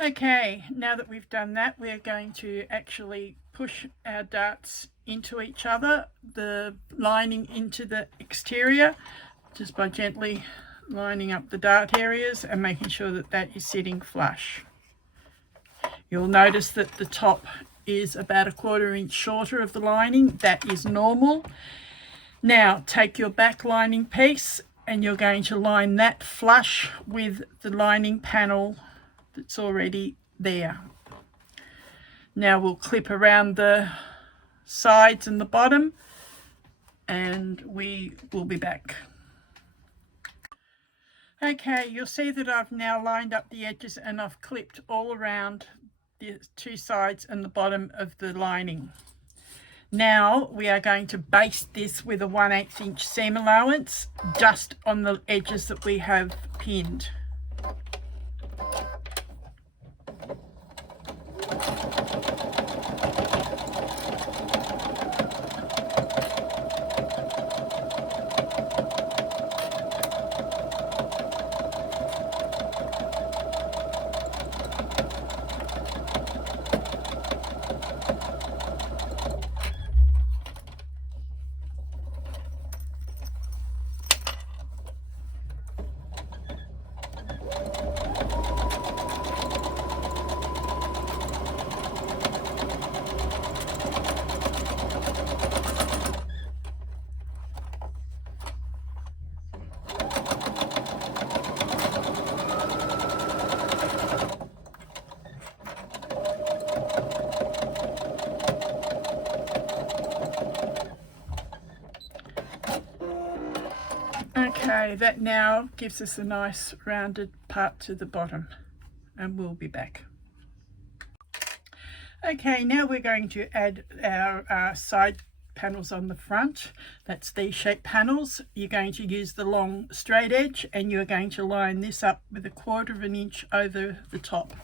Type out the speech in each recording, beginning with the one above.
Okay, now that we've done that, we're going to actually push our darts into each other, the lining into the exterior, just by gently lining up the dart areas and making sure that that is sitting flush. You'll notice that the top is about 1/4 inch shorter of the lining. That is normal. Now take your back lining piece and you're going to line that flush with the lining panel that's already there. Now we'll clip around the sides and the bottom and we will be back. Okay, you'll see that I've now lined up the edges and I've clipped all around the two sides and the bottom of the lining. Now we are going to baste this with a 1/8 inch seam allowance just on the edges that we have pinned. Okay, that now gives us a nice rounded part to the bottom, and we'll be back. Okay, now we're going to add our side panels on the front. That's these shaped panels. You're going to use the long straight edge and you're going to line this up with 1/4 inch over the top.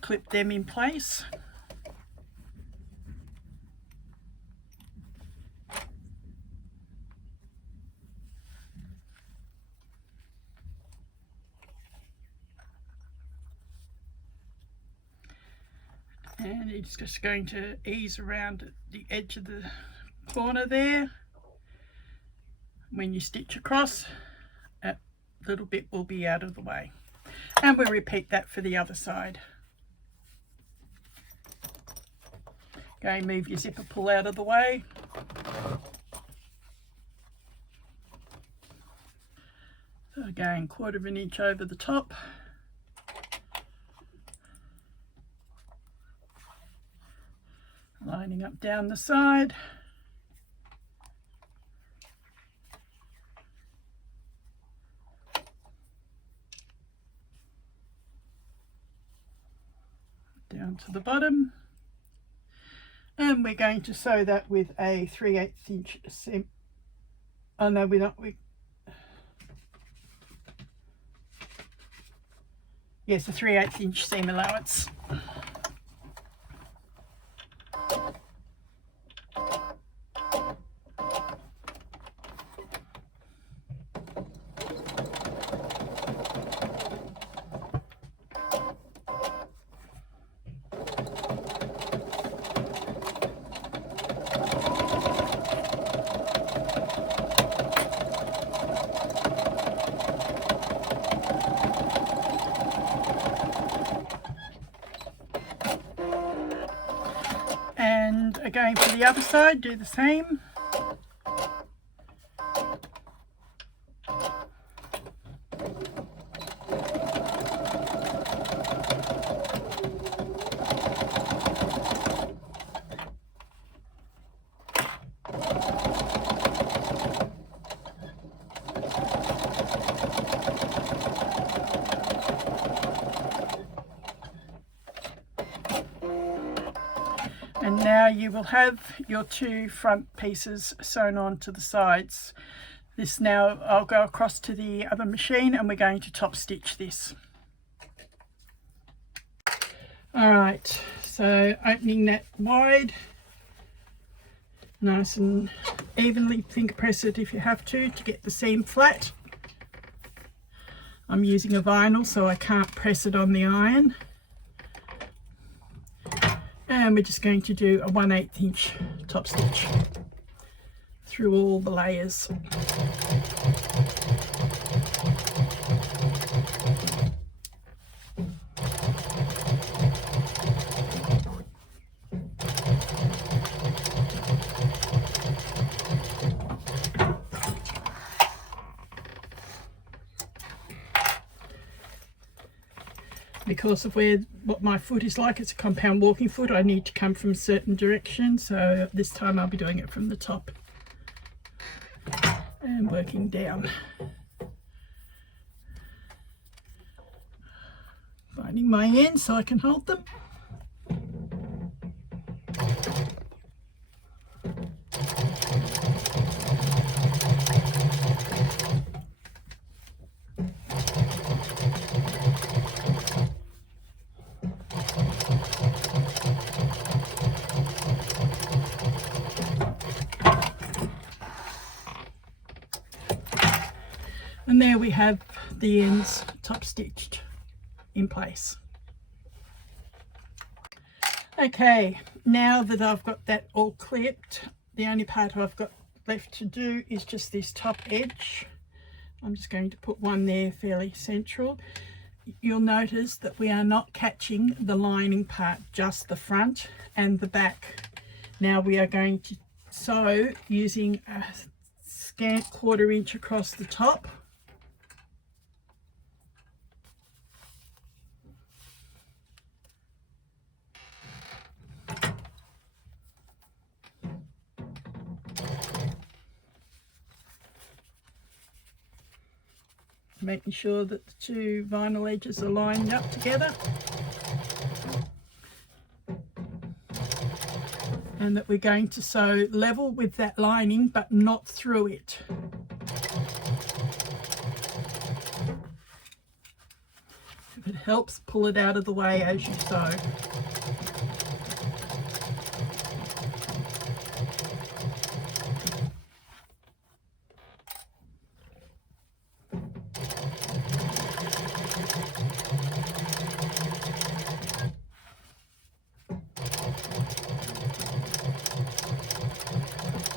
Clip them in place. And it's just going to ease around the edge of the corner there. When you stitch across, a little bit will be out of the way. And we'll repeat that for the other side. Okay, move your zipper pull out of the way. So again, 1/4 inch over the top. Lining up down the side. Down to the bottom. And we're going to sew that with a 3/8 inch seam. Oh no, we're not. Yes, a 3/8 inch seam allowance. And again for the other side, do the same. And now you will have your two front pieces sewn on to the sides. This now I'll go across to the other machine and we're going to top stitch this. Alright, so opening that wide, nice and evenly, finger press it if you have to get the seam flat. I'm using a vinyl, so I can't press it on the iron. And we're just going to do a 1/8 inch top stitch through all the layers. Because of what my foot is like, it's a compound walking foot, I need to come from a certain direction, so this time I'll be doing it from the top and working down. Finding my ends so I can hold them. And there we have the ends top stitched in place. Okay, now that I've got that all clipped, the only part I've got left to do is just this top edge. I'm just going to put one there fairly central. You'll notice that we are not catching the lining part, just the front and the back. Now we are going to sew using a scant 1/4 inch across the top. Making sure that the two vinyl edges are lined up together and that we're going to sew level with that lining but not through it. If it helps, pull it out of the way as you sew.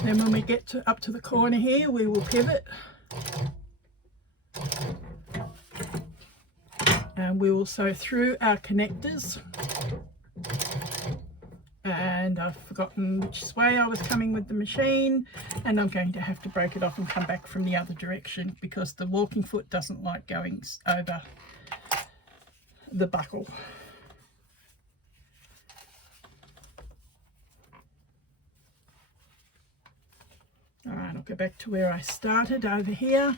Then when we get up to the corner here, we will pivot and we will sew through our connectors. And I've forgotten which way I was coming with the machine, and I'm going to have to break it off and come back from the other direction because the walking foot doesn't like going over the buckle. All right, I'll go back to where I started over here.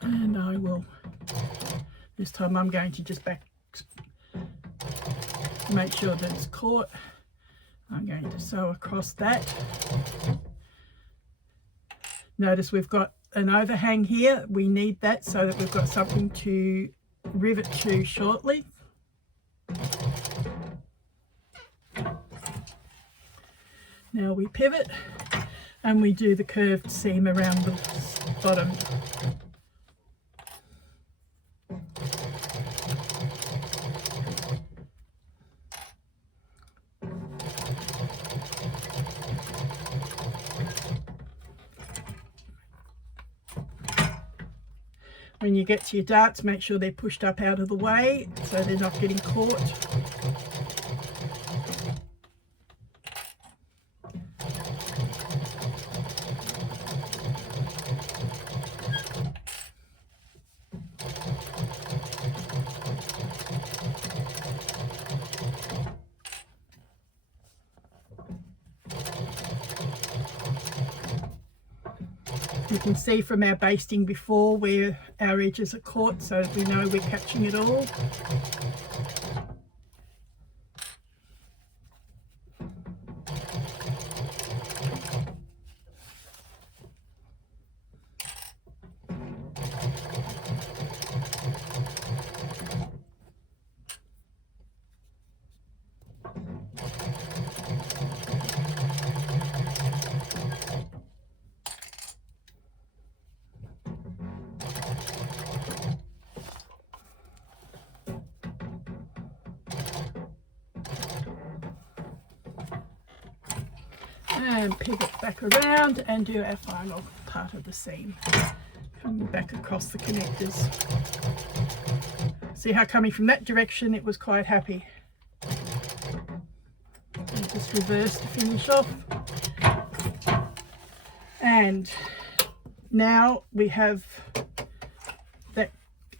And I will, this time I'm going to just make sure that it's caught. I'm going to sew across that. Notice we've got an overhang here. We need that so that we've got something to rivet to shortly. Now we pivot and we do the curved seam around the bottom. When you get to your darts, make sure they're pushed up out of the way so they're not getting caught. You can see from our basting before where our edges are caught so that we know we're catching it all. and pivot back around and do our final part of the seam, coming back across the connectors. See how coming from that direction it was quite happy. And just reverse to finish off. And now we have that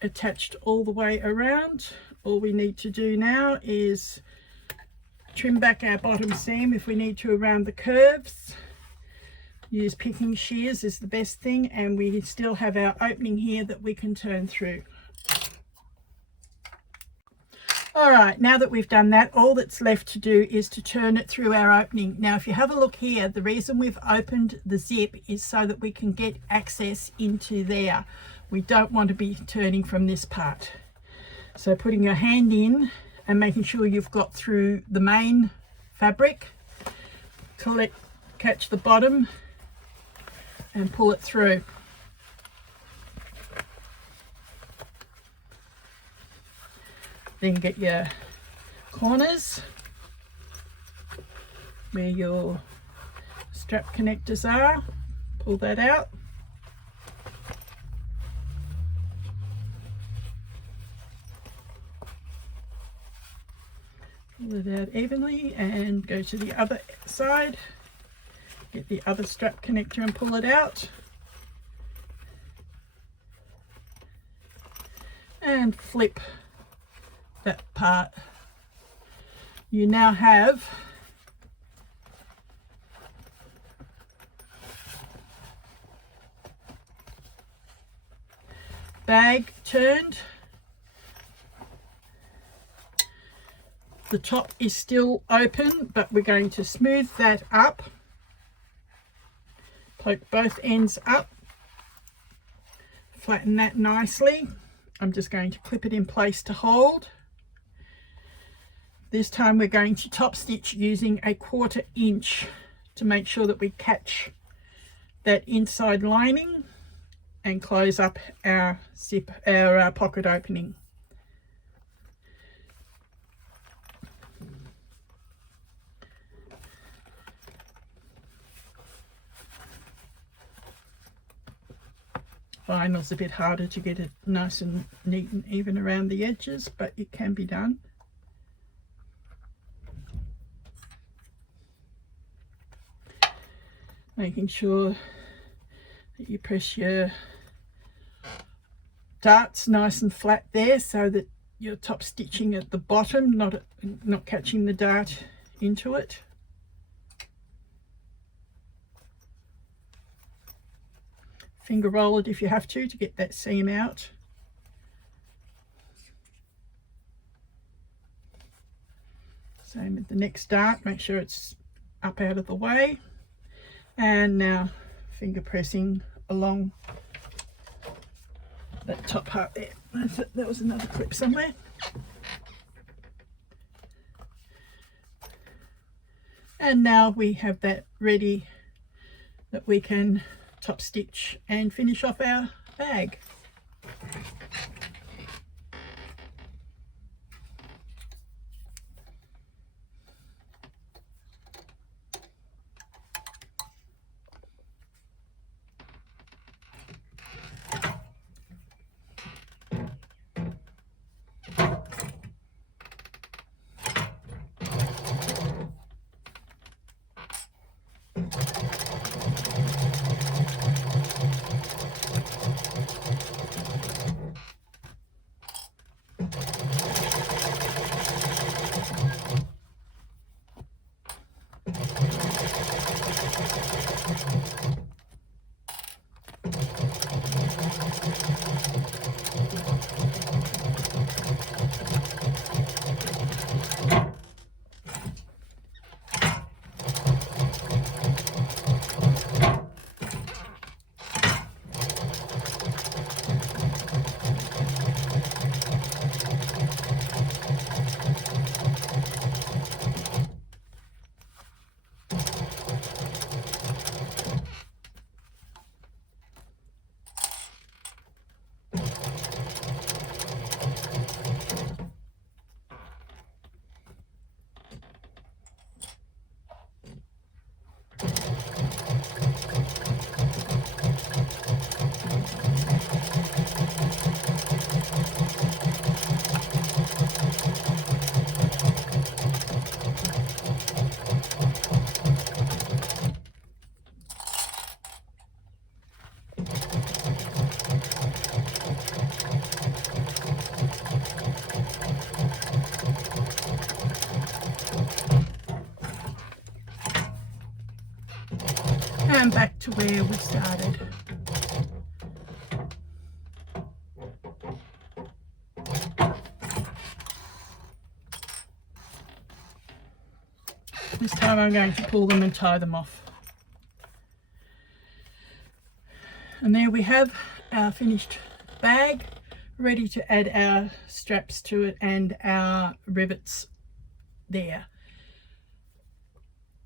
attached all the way around. All we need to do now is trim back our bottom seam if we need to around the curves. Use picking shears is the best thing, and we still have our opening here that we can turn through. Alright, now that we've done that, all that's left to do is to turn it through our opening. Now if you have a look here, the reason we've opened the zip is so that we can get access into there. We don't want to be turning from this part. So putting your hand in and making sure you've got through the main fabric, catch the bottom and pull it through. Then get your corners where your strap connectors are, pull that out. Pull it out evenly and go to the other side. Get the other strap connector and pull it out. And flip that part. You now have bag turned. The top is still open, but we're going to smooth that up. Poke both ends up. Flatten that nicely. I'm just going to clip it in place to hold. This time we're going to top stitch using a 1/4 inch to make sure that we catch that inside lining and close up our zip, our pocket opening. Vinyl's a bit harder to get it nice and neat and even around the edges, but it can be done. Making sure that you press your darts nice and flat there so that you're top stitching at the bottom, not catching the dart into it. Finger roll it if you have to get that seam out. Same with the next dart, make sure it's up out of the way. And now finger pressing along that top part there. There was another clip somewhere. And now we have that ready that we can top stitch and finish off our bag. and back to where we started. This time I'm going to pull them and tie them off. And there we have our finished bag, ready to add our straps to it and our rivets there.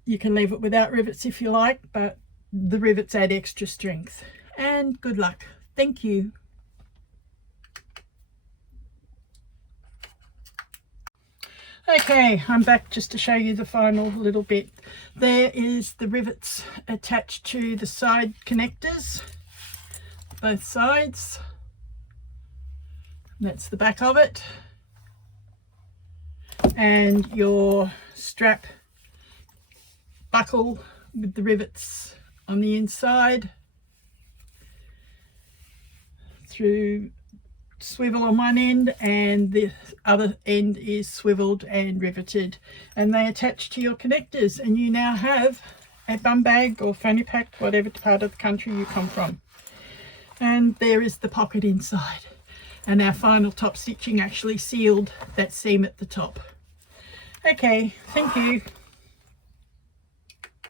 You can leave it without rivets if you like, but the rivets add extra strength. And good luck. Thank you. Okay, I'm back just to show you the final little bit. There is the rivets attached to the side connectors, both sides. That's the back of it. And your strap buckle with the rivets on the inside, through swivel on one end and the other end is swiveled and riveted, and they attach to your connectors, and you now have a bum bag or fanny pack, whatever part of the country you come from. And there is the pocket inside, and our final top stitching actually sealed that seam at the top. Okay, thank you.